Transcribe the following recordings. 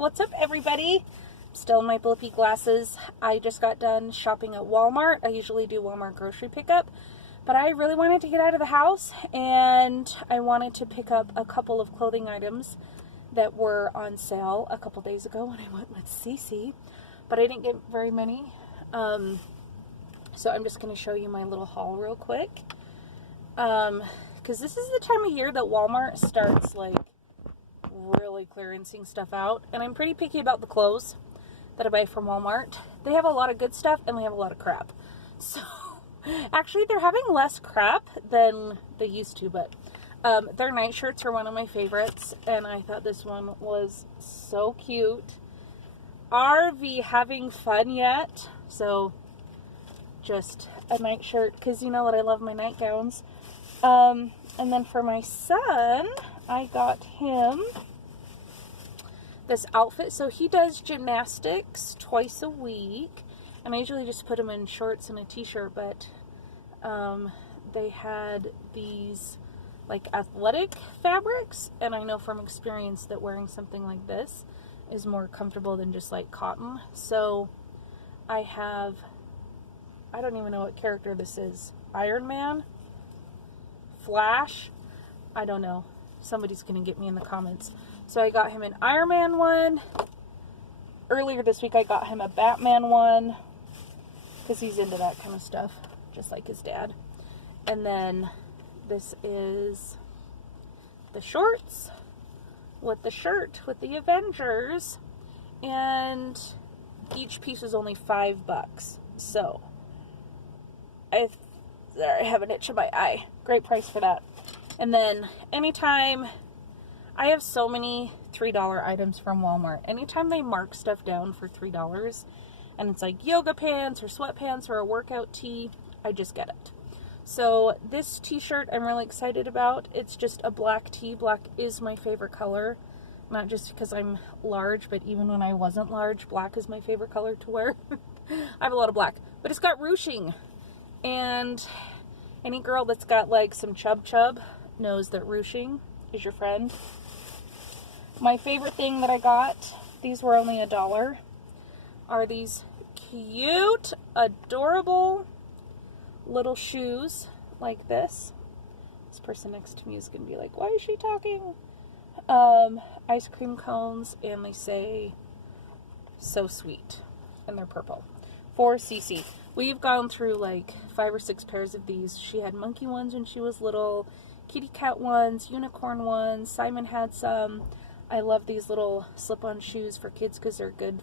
what's up everybody? Still in my Blippi glasses. I just got done shopping at Walmart. I usually do Walmart grocery pickup, but I really wanted to get out of the house and I wanted to pick up a couple of clothing items that were on sale a couple days ago when I went with Cece, but I didn't get very many. So I'm just going to show you my little haul real quick. Because this is the time of year that Walmart starts like really clearancing stuff out, and I'm pretty picky about the clothes that I buy from Walmart. They have a lot of good stuff and they have a lot of crap. So actually they're having less crap than they used to, but their nightshirts are one of my favorites, and I thought this one was so cute. RV having fun yet? So just a nightshirt, because you know that I love my nightgowns. And then for my son, I got him this outfit. So he does gymnastics twice a week, and I usually just put him in shorts and a t-shirt, but they had these like athletic fabrics, and I know from experience that wearing something like this is more comfortable than just like cotton. So I don't even know what character this is. Iron Man? Flash? I don't know. Somebody's gonna get me in the comments. So I got him an Iron Man one. Earlier this week I got him a Batman one, because he's into that kind of stuff, just like his dad. And then this is the shorts with the shirt with the Avengers, and each piece was only $5. So I have an itch in my eye. Great price for that. And then anytime, I have so many $3 items from Walmart. Anytime they mark stuff down for $3 and it's like yoga pants or sweatpants or a workout tee, I just get it. So this t-shirt I'm really excited about. It's just a black tee. Black is my favorite color. Not just because I'm large, but even when I wasn't large, black is my favorite color to wear. I have a lot of black, but it's got ruching. And any girl that's got like some chub knows that ruching is your friend. My favorite thing that I got, these were only $1, are these cute, adorable little shoes like this. This person next to me is going to be like, why is she talking? Ice cream cones, and they say so sweet, and they're purple. For Cece. We've gone through like 5 or 6 pairs of these. She had monkey ones when she was little, kitty cat ones, unicorn ones. Simon had some. I love these little slip-on shoes for kids because they're good,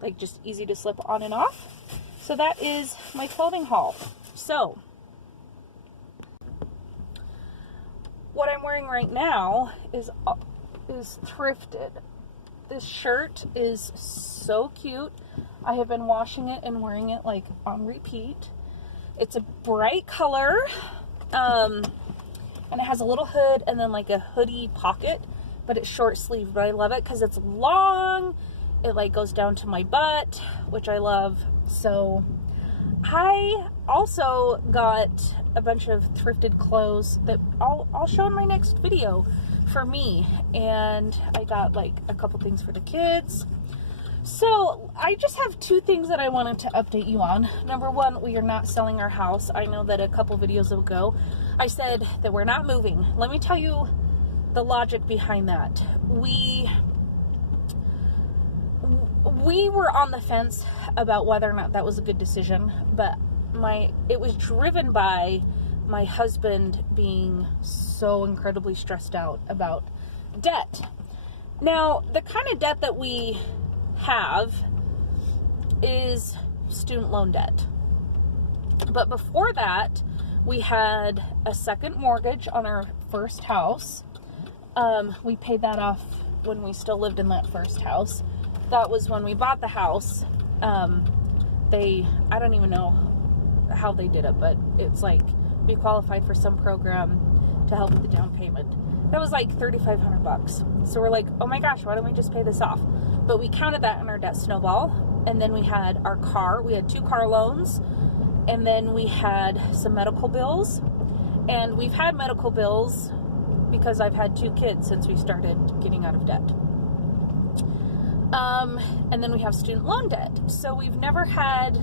like just easy to slip on and off. So that is my clothing haul. So what I'm wearing right now is thrifted. This shirt is so cute. I have been washing it and wearing it like on repeat. It's a bright color, and it has a little hood and then like a hoodie pocket, but it's short sleeve. But I love it because it's long. It like goes down to my butt, which I love. So I also got a bunch of thrifted clothes that I'll show in my next video for me, and I got like a couple things for the kids. So I just have 2 things that I wanted to update you on. Number one, we are not selling our house. I know that a couple videos ago I said that we're not moving. Let me tell you the logic behind that. We were on the fence about whether or not that was a good decision, but it was driven by my husband being so incredibly stressed out about debt. Now, the kind of debt that we have is student loan debt. But before that, we had a second mortgage on our first house. We paid that off when we still lived in that first house. That was when we bought the house. I don't even know how they did it, but it's like we qualified for some program to help with the down payment. That was like $3,500. So we're like, oh my gosh, why don't we just pay this off? But we counted that in our debt snowball. And then we had our car. We had 2 car loans. And then we had some medical bills. And we've had medical bills because I've had 2 kids since we started getting out of debt. And then we have student loan debt. So we've never had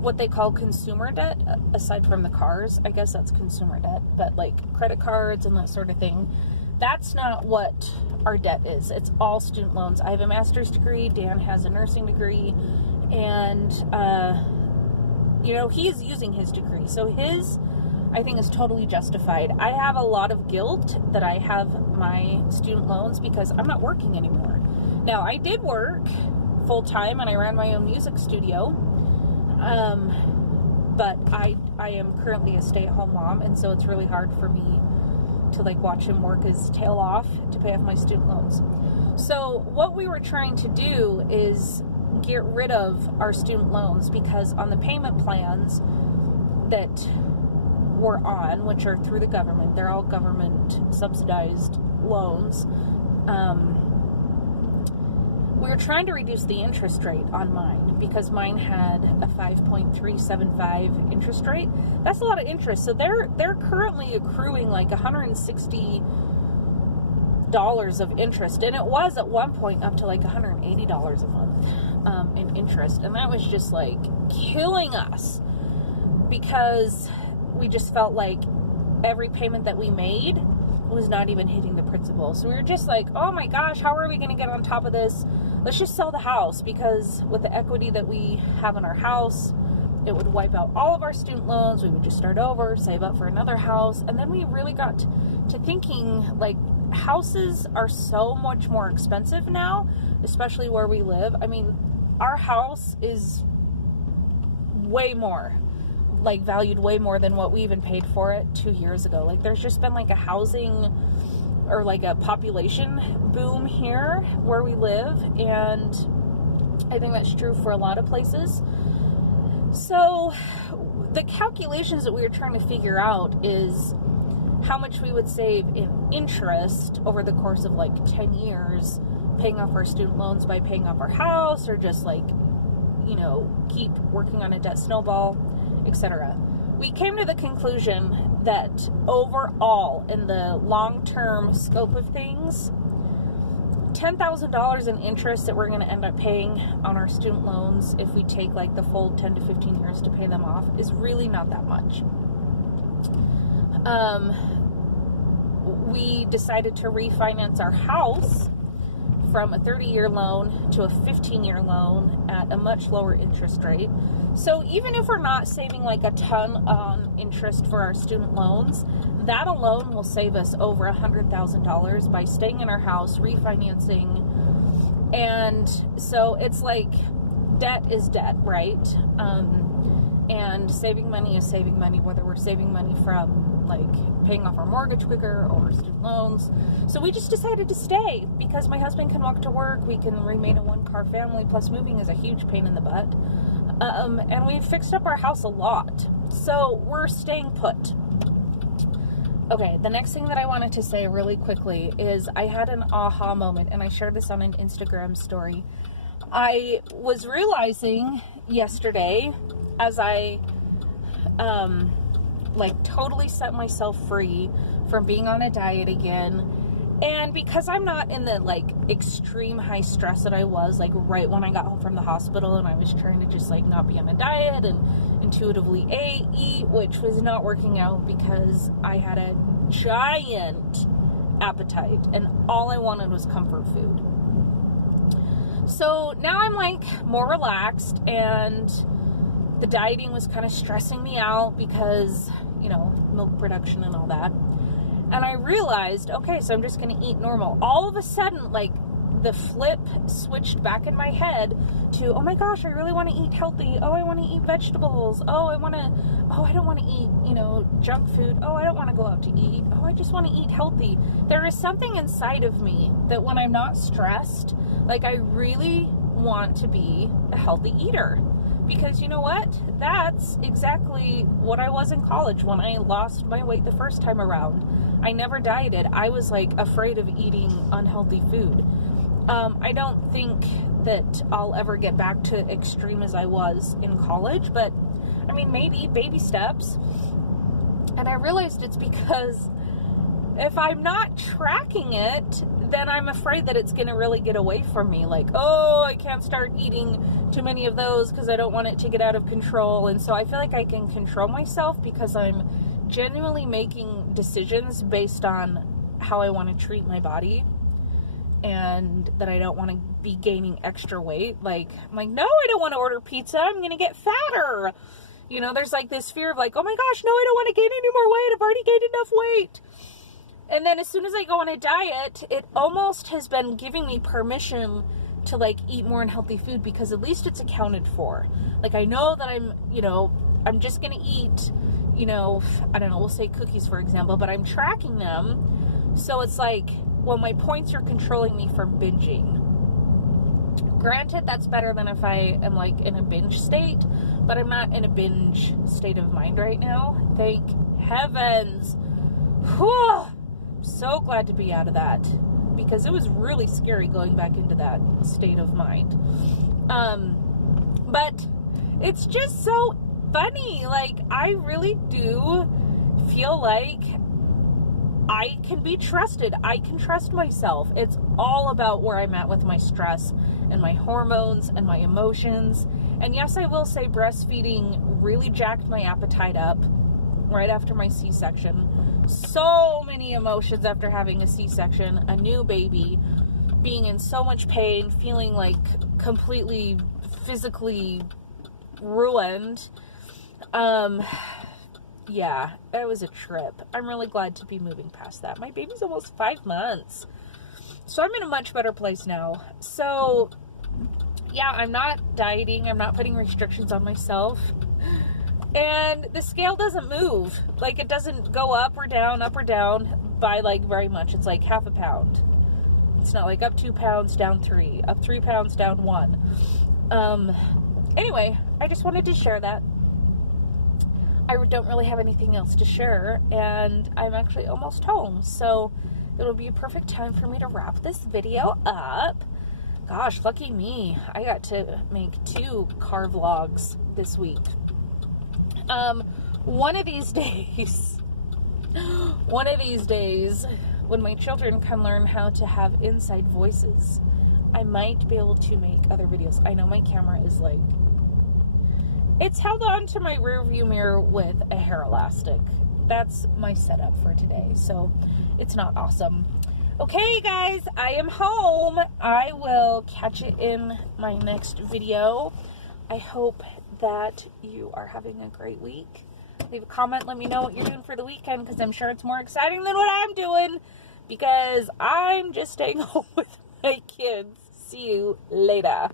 what they call consumer debt, aside from the cars. I guess that's consumer debt, but like credit cards and that sort of thing. That's not what our debt is. It's all student loans. I have a master's degree. Dan has a nursing degree. And, he's using his degree. So his, I think, is totally justified. I have a lot of guilt that I have my student loans because I'm not working anymore. Now, I did work full-time and I ran my own music studio. But I am currently a stay-at-home mom, and so it's really hard for me to watch him work his tail off to pay off my student loans. So what we were trying to do is get rid of our student loans, because on the payment plans that we're on, which are through the government, they're all government subsidized loans, we were trying to reduce the interest rate on mine because mine had a 5.375 interest rate. That's a lot of interest. So they're currently accruing $160 of interest, and it was at one point up to $180 a month in interest, and that was just killing us because we just felt like every payment that we made was not even hitting the principal. So we were just oh my gosh, how are we going to get on top of this? Let's just sell the house, because with the equity that we have in our house, it would wipe out all of our student loans. We would just start over, save up for another house. And then we really got to thinking, houses are so much more expensive now, especially where we live. I mean, our house is way more, valued way more than what we even paid for it 2 years ago. There's just been a housing or a population boom here where we live, and I think that's true for a lot of places. So the calculations that we were trying to figure out is how much we would save in interest over the course of 10 years, paying off our student loans by paying off our house, or just keep working on a debt snowball, etc. We came to the conclusion that overall, in the long-term scope of things, $10,000 in interest that we're going to end up paying on our student loans if we take the full 10 to 15 years to pay them off is really not that much. We decided to refinance our house from a 30-year loan to a 15-year loan at a much lower interest rate. So even if we're not saving a ton on interest for our student loans, that alone will save us over $100,000 by staying in our house, refinancing. And so it's debt is debt, right? And saving money is saving money, whether we're saving money from paying off our mortgage quicker or student loans. So we just decided to stay because my husband can walk to work. We can remain a one-car family, plus moving is a huge pain in the butt. And we've fixed up our house a lot. So we're staying put. Okay, the next thing that I wanted to say really quickly is I had an aha moment, and I shared this on an Instagram story. I was realizing yesterday, as I totally set myself free from being on a diet again, and because I'm not in the extreme high stress that I was right when I got home from the hospital, and I was trying to just not be on a diet and intuitively eat, which was not working out because I had a giant appetite and all I wanted was comfort food. So now I'm more relaxed, and the dieting was kind of stressing me out because, milk production and all that. And I realized, okay, so I'm just going to eat normal. All of a sudden, the flip switched back in my head to, oh my gosh, I really want to eat healthy. Oh, I want to eat vegetables. Oh, I don't want to eat, junk food. Oh, I don't want to go out to eat. Oh, I just want to eat healthy. There is something inside of me that when I'm not stressed, I really want to be a healthy eater. Because you know what? That's exactly what I was in college when I lost my weight the first time around. I never dieted. I was afraid of eating unhealthy food. I don't think that I'll ever get back to extreme as I was in college, but I mean, maybe baby steps. And I realized it's because if I'm not tracking it, then I'm afraid that it's going to really get away from me. Like, oh, I can't start eating too many of those because I don't want it to get out of control. And so I feel like I can control myself because I'm genuinely making decisions based on how I want to treat my body, and that I don't want to be gaining extra weight. Like, I'm like, no, I don't want to order pizza. I'm going to get fatter. You know, there's like this fear of like, oh my gosh, no, I don't want to gain any more weight. I've already gained enough weight. And then as soon as I go on a diet, it almost has been giving me permission to like eat more unhealthy food, because at least it's accounted for. Like, I know that I'm just going to eat, I don't know, we'll say cookies, for example, but I'm tracking them. So it's like, well, my points are controlling me from binging. Granted, that's better than if I am like in a binge state, but I'm not in a binge state of mind right now. Thank heavens. Whew. So glad to be out of that, because it was really scary going back into that state of mind. But it's just so funny. Like, I really do feel like I can be trusted. I can trust myself. It's all about where I'm at with my stress and my hormones and my emotions. And yes, I will say breastfeeding really jacked my appetite up right after my C-section. So many emotions after having a C-section, a new baby, being in so much pain, feeling like completely physically ruined. Yeah, it was a trip. I'm really glad to be moving past that. My baby's almost 5 months. So I'm in a much better place now. So, yeah, I'm not dieting. I'm not putting restrictions on myself. And the scale doesn't move. Like, it doesn't go up or down by, like, very much. It's like half a pound. It's not like up 2 pounds, down 3. Up 3 pounds, down 1. Anyway, I just wanted to share that. I don't really have anything else to share, and I'm actually almost home, so it'll be a perfect time for me to wrap this video up. Gosh, lucky me. I got to make 2 car vlogs this week. One of these days, when my children can learn how to have inside voices, I might be able to make other videos. I know my camera is like, it's held on to my rear view mirror with a hair elastic. That's my setup for today, so it's not awesome. Okay, guys, I am home. I will catch you in my next video. I hope that you are having a great week. Leave a comment. Let me know what you're doing for the weekend, because I'm sure it's more exciting than what I'm doing, because I'm just staying home with my kids. See you later.